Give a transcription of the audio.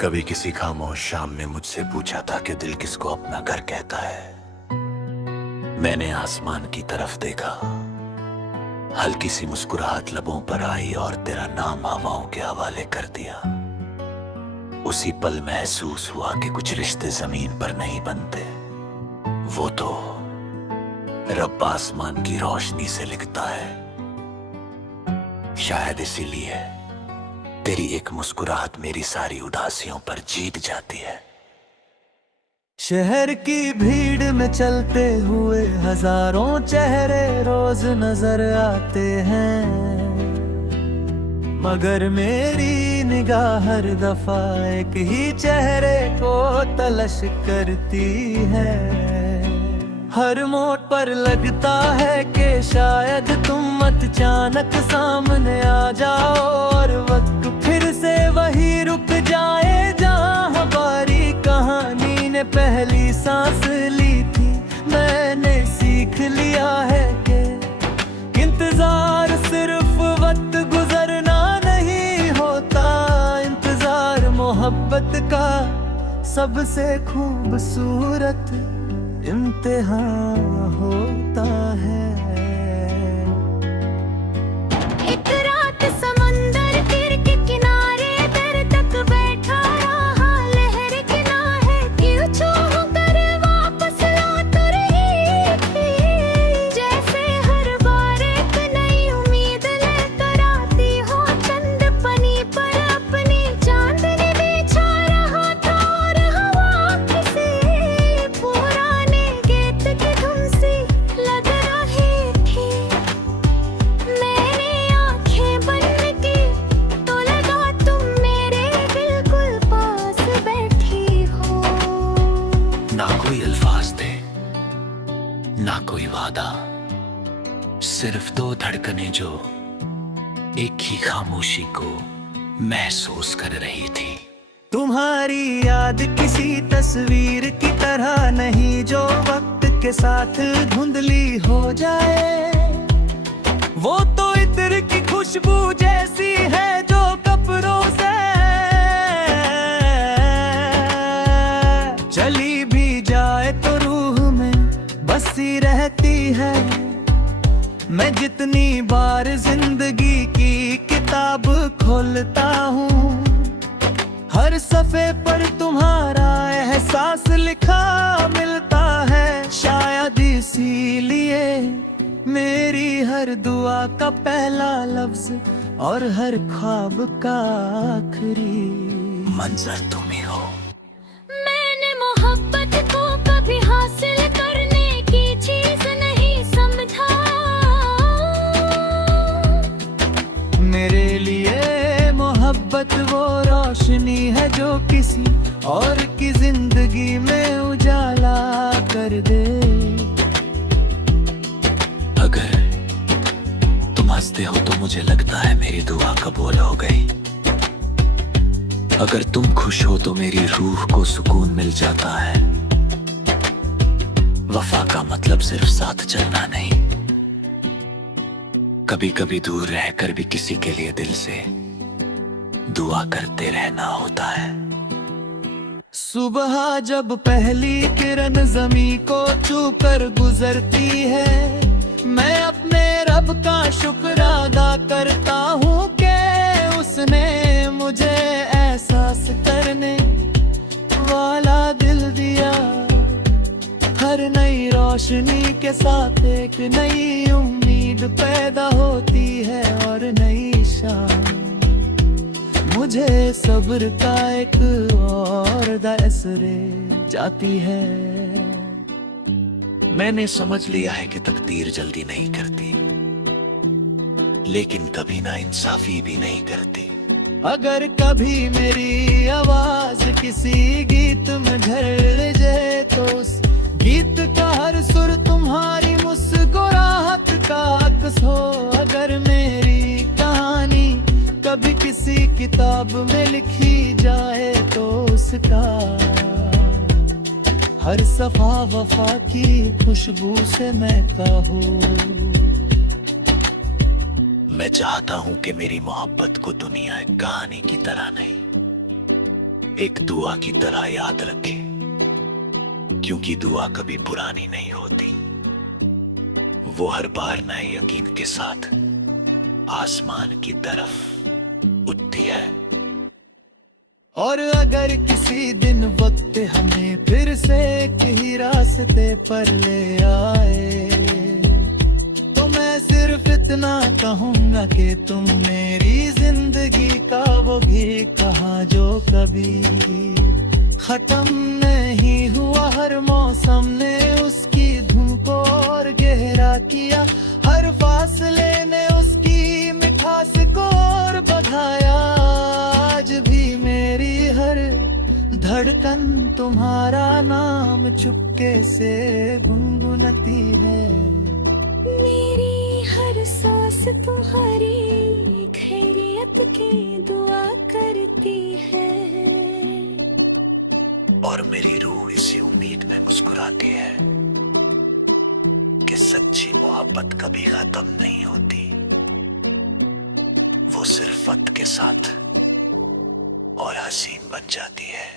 कभी किसी खामोश शाम में मुझसे पूछा था कि दिल किसको अपना घर कहता है। मैंने आसमान की तरफ देखा, हल्की सी मुस्कुराहट लबों पर आई और तेरा नाम हवाओं के हवाले कर दिया। उसी पल महसूस हुआ कि कुछ रिश्ते जमीन पर नहीं बनते, वो तो रब आसमान की रोशनी से लिखता है। शायद इसीलिए तेरी एक मुस्कुराहट मेरी सारी उदासियों पर जीत जाती है। शहर की भीड़ में चलते हुए हजारों चेहरे रोज नजर आते हैं, मगर मेरी निगाह हर दफा एक ही चेहरे को तलाश करती है। हर मोड़ पर लगता है कि शायद तुम अचानक सामने आ जाओ और वक्त फिर से वही रुक जाए जहाँ हमारी कहानी ने पहली सांस ली थी। मैंने सीख लिया है कि इंतजार सिर्फ वक्त गुजरना नहीं होता, इंतजार मोहब्बत का सबसे खूबसूरत इम्तिहान होता है। एक रात समुंदर तीर के किनारे दर तक बैठा रहा, लहर गिना है क्यों छूह कर वापस लौट रही थी। जैसे हर बार एक नई उम्मीद लेकर आती हो, चंद पनी पर अपनी चांदनी बिछा रहा था और हवा किसी पुराने गीत की धुन सी लग रही थी। मैंने आंखें बंद की तो लगा तुम मेरे बिल्कुल पास बैठी हो। ना कोई अल्फाज थे, ना कोई वादा, सिर्फ दो धड़कनें जो एक ही खामोशी को महसूस कर रही थी। तुम्हारी याद किसी तस्वीर की तरह नहीं जो वक्त के साथ धुंधली हो जाए, वो तो इत्र की खुशबू जैसी है जो कपड़ों से चली भी जाए तो रूह में बसी रहती है। मैं जितनी बार जिंदगी की किताब खोलता हूँ, हर सफ़े पर तुम्हारा एहसास लिखा मिलता है। शायद इसीलिए मेरी हर दुआ का पहला लफ्ज और हर ख्वाब का आखिरी मंजर तुम ही हो। मैंने मोहब्बत को कभी हासिल करने की चीज नहीं समझा। मेरे लिए मोहब्बत वो रोशनी है जो किसी और की जिंदगी में उजाला कर दे। अगर तुम हंसते हो तो मुझे लगता है मेरी दुआ कबूल हो गई। अगर तुम खुश हो तो मेरी रूह को सुकून मिल जाता है। वफा का मतलब सिर्फ साथ चलना नहीं, कभी कभी दूर रहकर भी किसी के लिए दिल से दुआ करते रहना होता है। सुबह जब पहली किरण जमी को छू कर गुजरती है, मैं अपने रब का शुक्र अदा करता हूँ कि उसने मुझे एहसास करने वाला दिल दिया। हर नई रोशनी के साथ एक नई उम्मीद पैदा होती है और नई शाम मुझे सब्र का एक और दसरे जाती है। मैंने समझ लिया है कि तकदीर जल्दी नहीं करती, लेकिन कभी ना इंसाफी भी नहीं करती। अगर कभी मेरी आवाज किसी गीत में ढल जाए तो उस गीत का हर सुर तुम्हारी मुस्कुराहट का अक्स हो। अगर मेरी कहानी कभी किसी किताब में लिखी जाए तो उसका हर सफा वफा की खुशबू से महका हो। मैं चाहता हूं कि मेरी मोहब्बत को दुनिया एक कहानी की तरह नहीं, एक दुआ की तरह याद रखे, क्योंकि दुआ कभी पुरानी नहीं होती। वो हर बार नए यकीन के साथ आसमान की तरफ उठती है। और अगर किसी दिन वक्त हमें फिर से एक ही रास्ते पर ले आए, तो मैं सिर्फ इतना कहूंगा कि तुम मेरी जिंदगी का वो भी कहा जो कभी खत्म नहीं हुआ। हर मौसम ने उसकी धुन को और गहरा किया, हर फासले ने उसकी मिठास को और बढ़ाया। आज भी मेरी हर धड़कन तुम्हारा नाम चुपके से गुनगुनाती है। मेरी हर सांस तुम्हारी खैरियत की दुआ करती है। और मेरी रूह इसी उम्मीद में मुस्कुराती है कि सच्ची मोहब्बत कभी खत्म नहीं होती, वो सिर्फ वक्त के साथ और हसीन बन जाती है।